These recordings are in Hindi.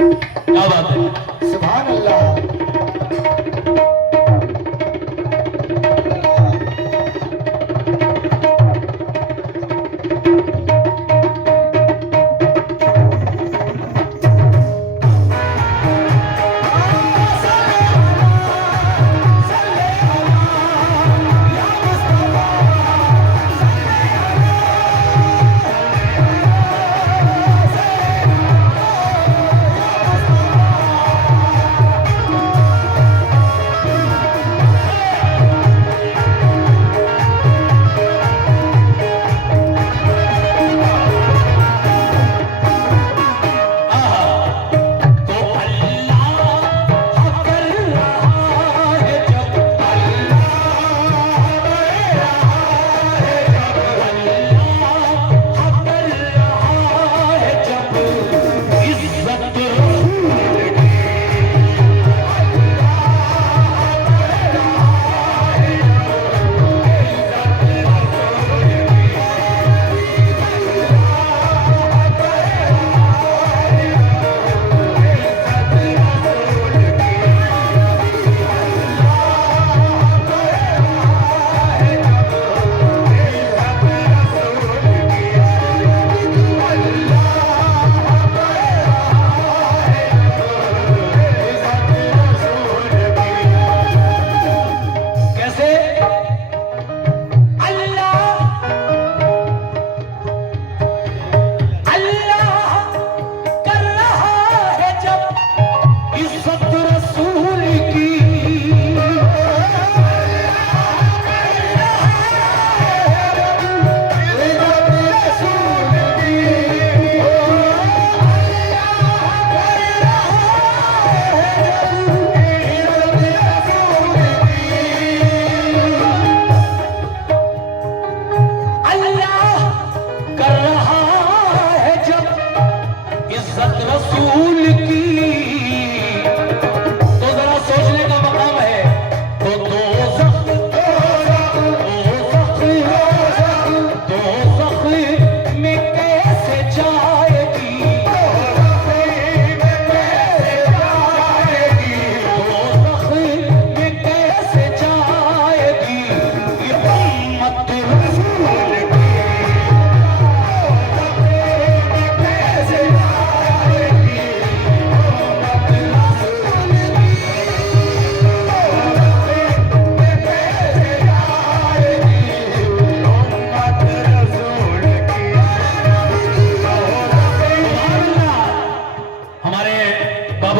क्या बात है, सुभान अल्लाह।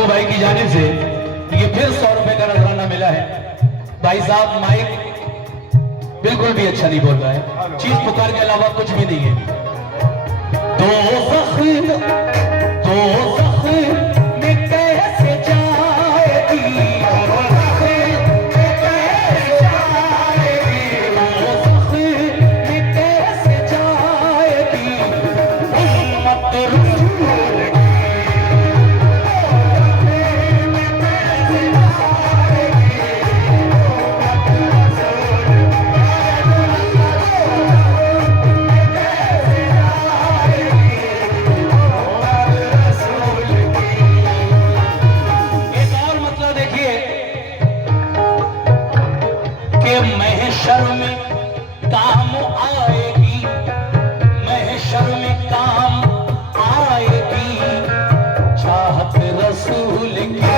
भाई की जानिब से ये फिर 100 रुपए का नजराना मिला है। भाई साहब माइक बिल्कुल भी अच्छा नहीं बोल रहा है, चीज पुकार के अलावा कुछ भी नहीं है। में कैसे जाएगी, महशर में काम आएगी, महशर में काम आएगी चाहत रसूल की।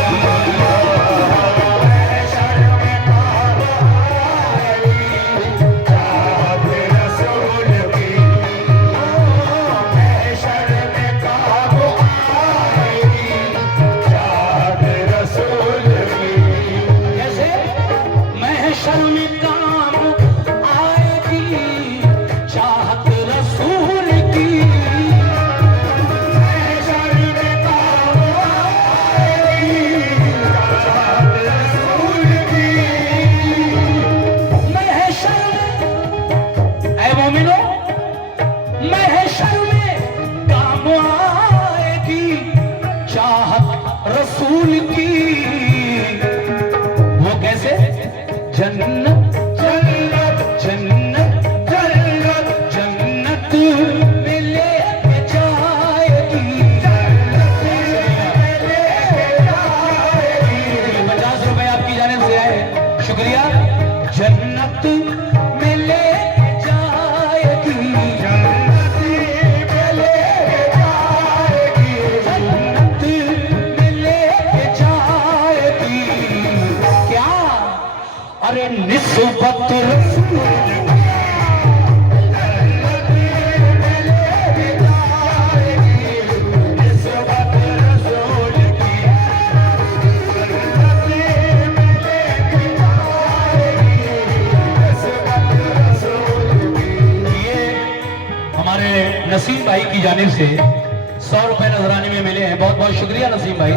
रसूल की वो कैसे जन्नत जन्नत जन्नत जन्नत जन्नत में लेके जाएगी, जन्नत में निस्बत नसीम भाई की जानिब से 100 रुपए नजराने में मिले हैं। बहुत बहुत शुक्रिया नसीम भाई।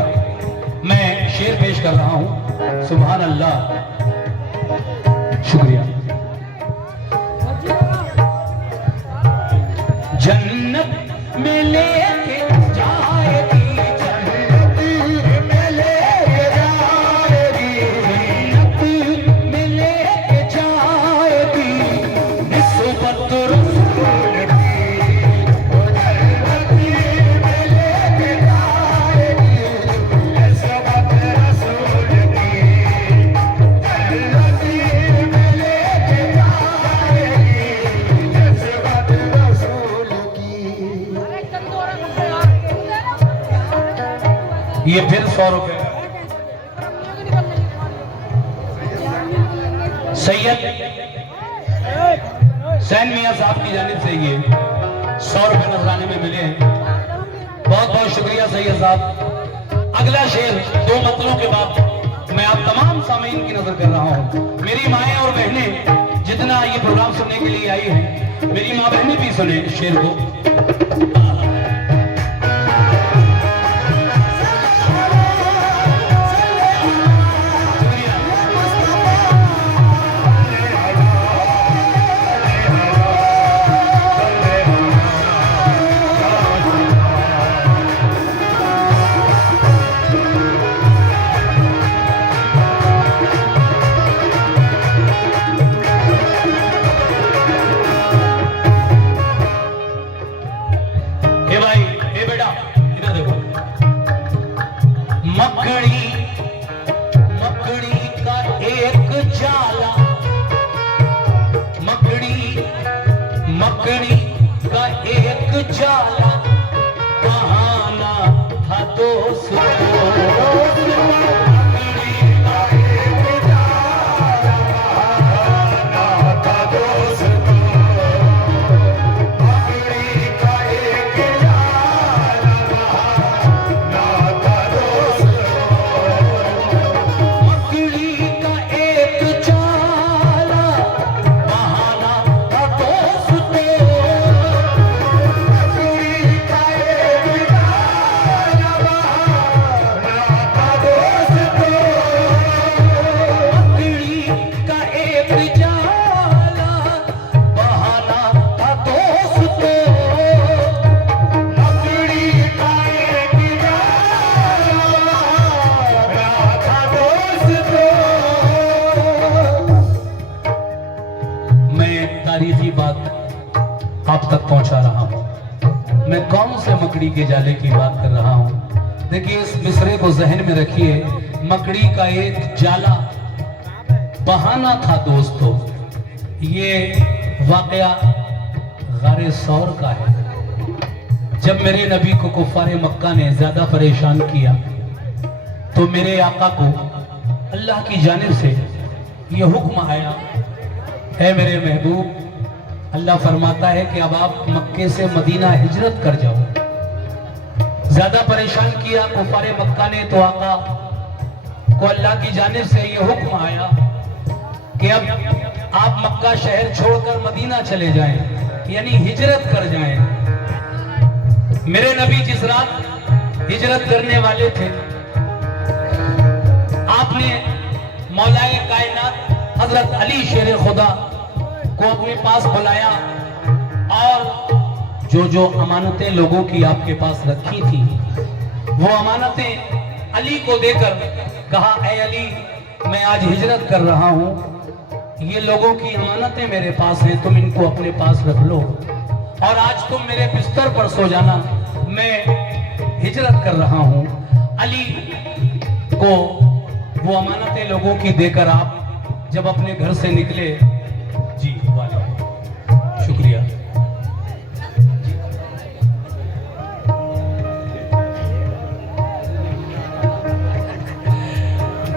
मैं शेर पेश कर रहा हूं। सुभान अल्लाह, शुक्रिया। जन्नत में लेके जाएगी, जन्नत में लेके जाएगी, जन्नत में लेके जाएगी निस्बत रसूल की। ये फिर 100 रुपए सैयद सैन मियां साहब की जानिब से ये 100 रुपए नजराने में मिले हैं। बहुत बहुत शुक्रिया सैयद साहब। अगला शेर 2 मतलों के बाद मैं आप तमाम सामीन की नजर कर रहा हूं। मेरी माएँ और बहनें जितना ये प्रोग्राम सुनने के लिए आई हैं, मेरी माँ बहनें भी सुने शेर को। मकड़ी का एक जाला बहाना था दोस्तों। तारीखी बात आप तक पहुंचा रहा हूं। मैं कौन से मकड़ी के जाले की बात कर रहा हूं। देखिए इस मिसरे को जहन में रखिए। मकड़ी का एक जाला बहाना था दोस्तों। ये वाकया गारे सौर का है। जब मेरे नबी को कुफारे मक्का ने ज्यादा परेशान किया तो मेरे आका को अल्लाह की जानिब से ये हुक्म आया, है मेरे महबूब, अल्लाह फरमाता है कि अब आप मक्के से मदीना हिजरत कर जाओ। ज्यादा परेशान किया कुफारे मक्का ने तो आका को अल्लाह की जानिब से ये हुक्म आया कि अब आप मक्का शहर छोड़कर मदीना चले जाएं, यानी हिजरत कर जाएं। मेरे नबी जिस रात हिजरत करने वाले थे, आपने मौलाए कायनात हजरत अली शेर खुदा को अपने पास बुलाया और जो जो अमानतें लोगों की आपके पास रखी थी वो अमानतें अली को देकर कहा, ऐ अली, मैं आज हिजरत कर रहा हूं, ये लोगों की अमानतें मेरे पास हैं, तुम इनको अपने पास रख लो और आज तुम मेरे बिस्तर पर सो जाना, मैं हिजरत कर रहा हूं। अली को वो अमानतें लोगों की देकर आप जब अपने घर से निकले, जी वाला शुक्रिया।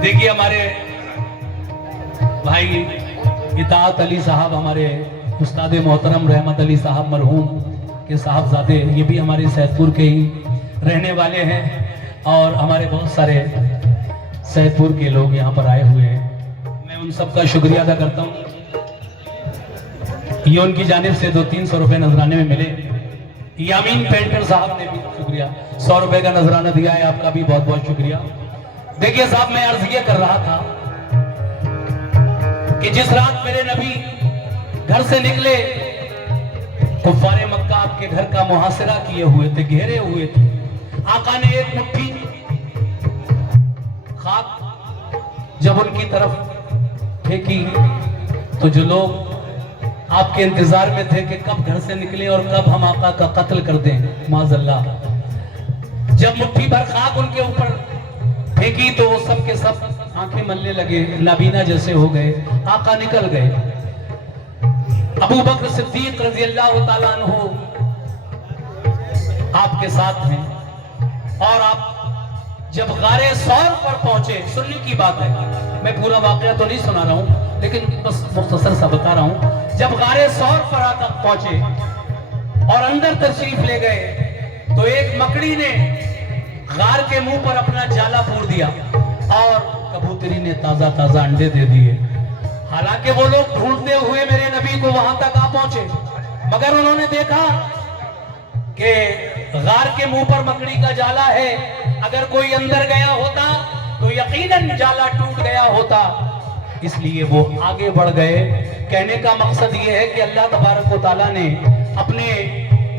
देखिए हमारे भाई इताअत अली साहब हमारे उस्ताद मोहतरम रहमत अली साहब मरहूम के साहबजादे, ये भी हमारे सैदपुर के ही रहने वाले हैं और हमारे बहुत सारे सैदपुर के लोग यहाँ पर आए हुए हैं। मैं उन सबका शुक्रिया अदा करता हूँ। ये उनकी जानिब से 200-300 रुपये नजराने में मिले। यामीन पेंटर साहब ने भी शुक्रिया, 100 रुपये का नजराना दिया है, आपका भी बहुत बहुत शुक्रिया। देखिए साहब, मैं अर्ज ये कर रहा था कि जिस रात मेरे नबी घर से निकले, कुफ्फारे मक्का आपके घर का मुहासिरा किए हुए थे, घेरे हुए थे। आका ने एक मुट्ठी खाक जब उनकी तरफ फेंकी तो जो लोग आपके इंतजार में थे कि कब घर से निकले और कब हम आका का कत्ल कर दें, माज़अल्लाह, जब मुट्ठी भर खाक उनके ऊपर फेंकी तो वो सब के सब आंखें मलने लगे, नाबीना जैसे हो गए। आका निकल गए। अबू बकर सिद्दीक रज़ी अल्लाह तआला अन्हु आपके साथ हैं और आप जब गारे सौर पर पहुंचे, सुनने की बात है, मैं पूरा वाकया तो नहीं सुना रहा हूं लेकिन बस मुख्तसर सा बता रहा हूं। जब गारे सौर पर तक पहुंचे और अंदर तशरीफ ले गए तो एक मकड़ी ने गार के मुंह पर अपना जाला पूर दिया और कबूतरी ने ताजा ताजा अंडे दे दिए। हालांकि वो लोग ढूंढते हुए मेरे नबी को वहां तक आ पहुंचे, मगर उन्होंने देखा कि गार के मुंह पर मकड़ी का जाला है, अगर कोई अंदर गया होता तो यकीनन जाला टूट गया होता, इसलिए वो आगे बढ़ गए। कहने का मकसद ये है कि अल्लाह तबारक व तआला ने अपने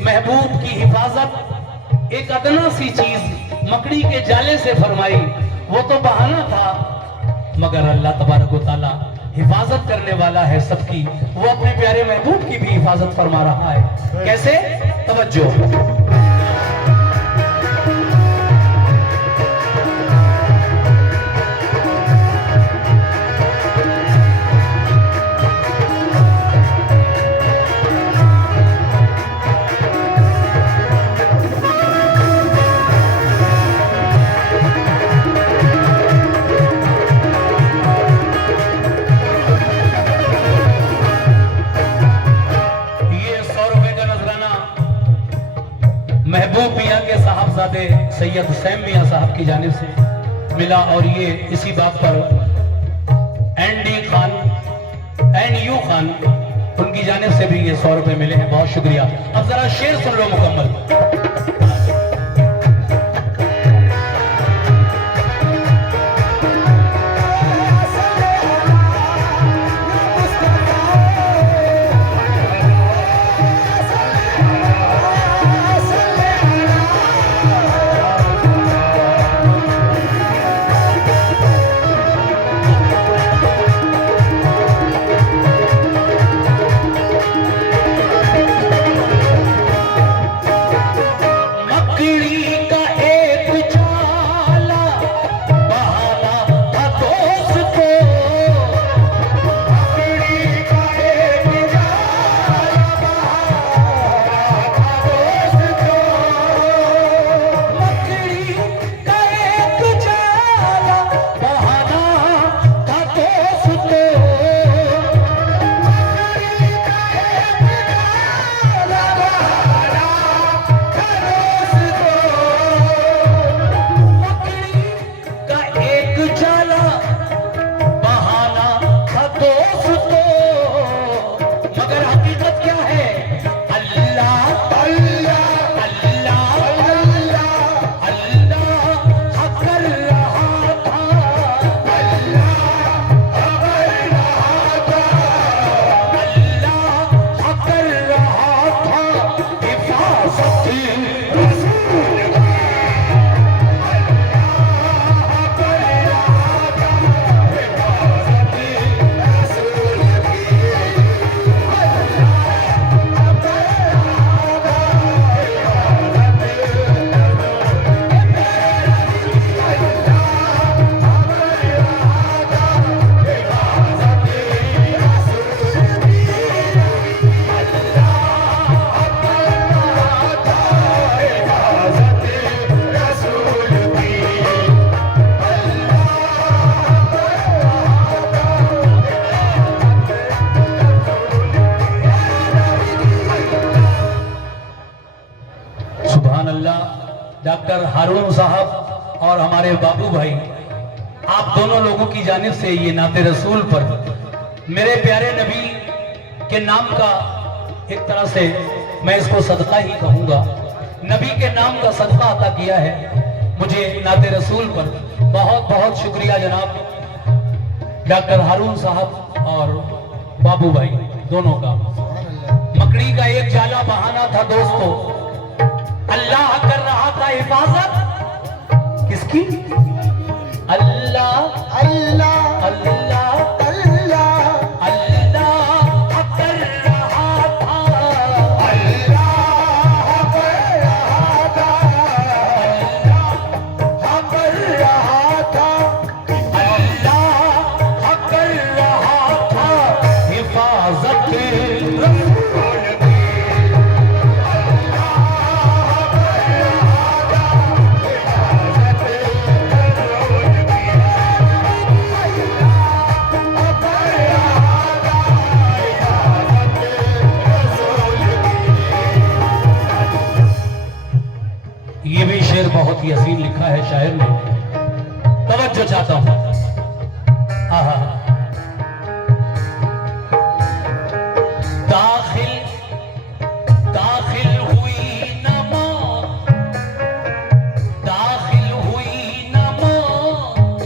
महबूब की हिफाजत एक अदना सी चीज मकड़ी के जाले से फरमाई। वो तो बहाना था, मगर अल्लाह तबारक व तआला हिफाजत करने वाला है सबकी। वो अपने प्यारे महबूब की भी हिफाजत फरमा रहा है। कैसे? तवज्जो। महबूब मियाँ के साहबजादे सैयद हुसैन मियाँ साहब की जानिब से मिला और ये इसी बात पर NU खान उनकी जानिब से भी ये 100 रुपए मिले हैं। बहुत शुक्रिया। अब जरा शेर सुन लो मुकम्मल। डॉक्टर हारून साहब और हमारे बाबू भाई, आप दोनों लोगों की जानिब से ये नाते रसूल पर मेरे प्यारे नबी के नाम का एक तरह से मैं इसको सदका ही कहूंगा, नबी के नाम का सदका अता किया है मुझे नाते रसूल पर। बहुत बहुत शुक्रिया जनाब डॉक्टर हारून साहब और बाबू भाई दोनों का। मकड़ी का एक जाला बहाना था दोस्तों, अल्लाह कर रहा था हिफाजत किसकी? अल्लाह अल्लाह अल्लाह अल्लाह अल्लाह कर रहा था, अल्लाह कर रहा था, अल्लाह कर रहा था, अल्लाह कर रहा था हिफाजत बहुत ही हसीन लिखा है शायर ने, तवज्जो चाहता हूं। आहा दाखिल दाखिल हुई न मौत, दाखिल हुई न मौत,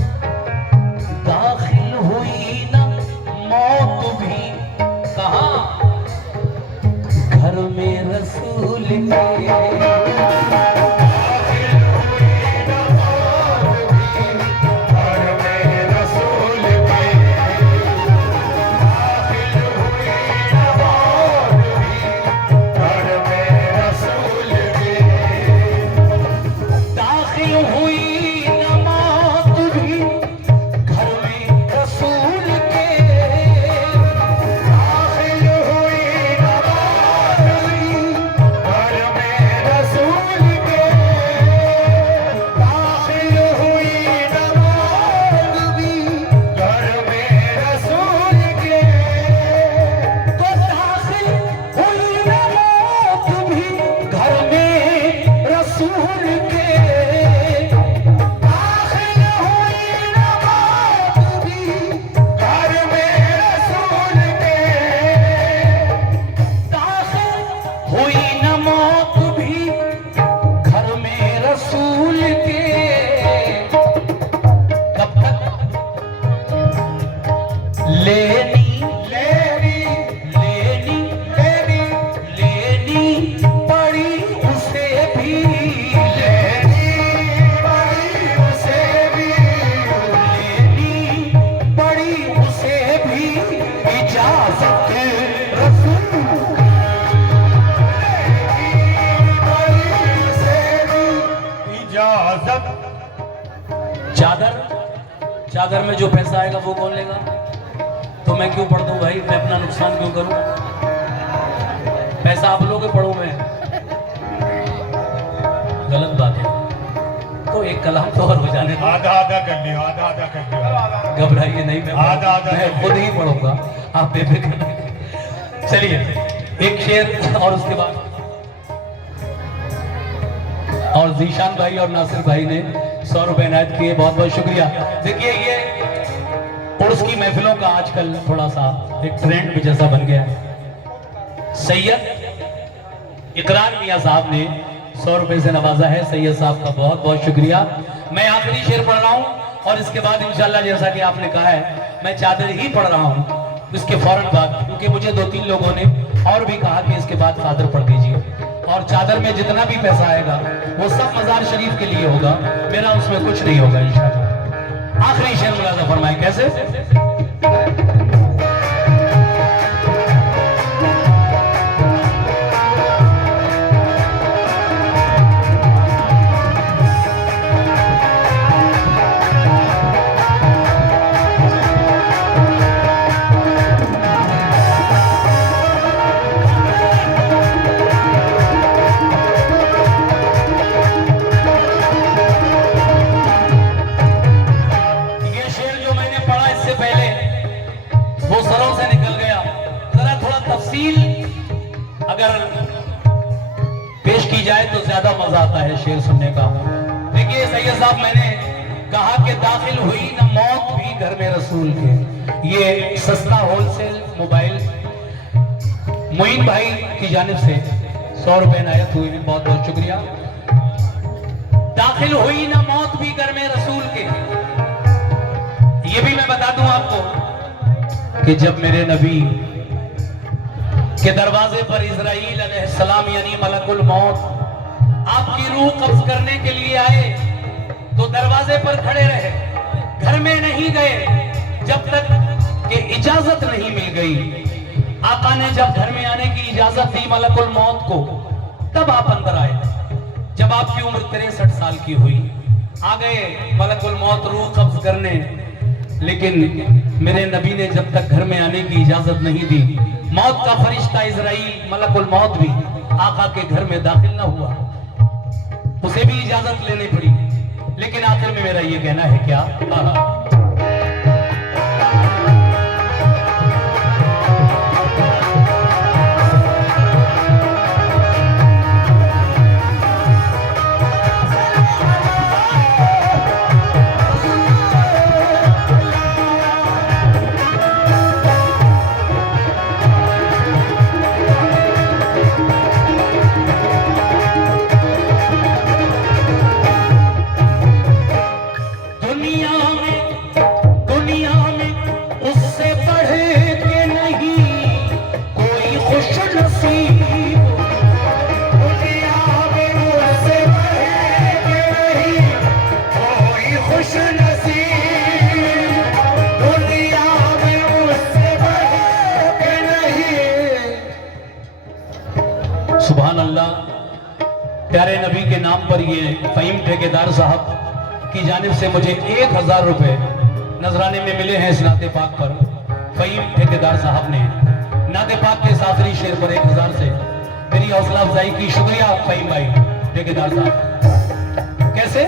दाखिल हुई न मौत भी कहां? घर में रसूल के। चादर में जो पैसा आएगा वो कौन लेगा? तो मैं क्यों पढ़ दूं भाई, मैं अपना नुकसान क्यों करूं? पैसा आप लोगे, पढ़ूं मैं? गलत बात है। तो एक कलाम तो और हो जाने दो। आधा आधा कर लियो, आधा आधा कर लियो। घबराइए नहीं, मैं आधा आधा मैं खुद ही पढ़ूंगा, आप बेफिक्र। चलिए एक शेर और उसके बाद। और जीशान भाई और नासिर भाई ने 100 रुपए इनायत किए, बहुत बहुत शुक्रिया। देखिए ये उर्स की महफिलों का आजकल थोड़ा सा एक ट्रेंड भी जैसा बन गया है। सैयद इकरार मियां साहब ने 100 रुपए से नवाजा है, सैयद साहब का बहुत बहुत शुक्रिया। मैं आखिरी शेर पढ़ रहा हूं और इसके बाद इंशाल्लाह जैसा कि आपने कहा है मैं चादर ही पढ़ रहा हूं इसके फौरन बाद, क्योंकि मुझे 2-3 लोगों ने और भी कहा कि इसके बाद चादर पढ़ दीजिए। और चादर में जितना भी पैसा आएगा वो सब मजार शरीफ के लिए होगा, मेरा उसमें कुछ नहीं होगा इंशाल्लाह। आखिरी शेर मुलाजा फरमाएं। कैसे? अगर पेश की जाए तो ज्यादा मजा आता है शेर सुनने का। कहा कि दाखिल हुई न मौत भी घर में रसूल के। ये सस्ता होलसेल मोबाइल मोइन भाई की जानिब से 100 रुपए इनायत हुए हैं, बहुत बहुत शुक्रिया। दाखिल हुई न मौत भी घर में रसूल के। ये भी मैं बता दूं आपको कि जब मेरे नबी के दरवाजे पर इजराइल अलैहिस्सलाम यानी मलकुल मौत आपकी रूह कब्ज करने के लिए आए तो दरवाजे पर खड़े रहे, घर में नहीं गए जब तक कि इजाजत नहीं मिल गई। आका ने जब घर में आने की इजाजत दी मलकुल मौत को, तब आप अंदर आए। जब आपकी उम्र 63 साल की हुई, आ गए मलकुल मौत रूह कब्ज करने। लेकिन मेरे नबी ने जब तक घर में आने की इजाजत नहीं दी, मौत का फरिश्ता इजराइल मलकुल मौत भी आका के घर में दाखिल ना हुआ, उसे भी इजाजत लेनी पड़ी। लेकिन आखिर में मेरा ये कहना है क्या, सुभान अल्लाह। प्यारे नबी के नाम पर ये फहीम ठेकेदार साहब की जानिब से मुझे 1000 रुपए नजराने में मिले हैं इस नाते पाक पर। फहीम ठेकेदार साहब ने नाते पाक के आखिरी शेर पर 1000 से मेरी हौसला अफजाई की। शुक्रिया फहीम भाई ठेकेदार साहब। कैसे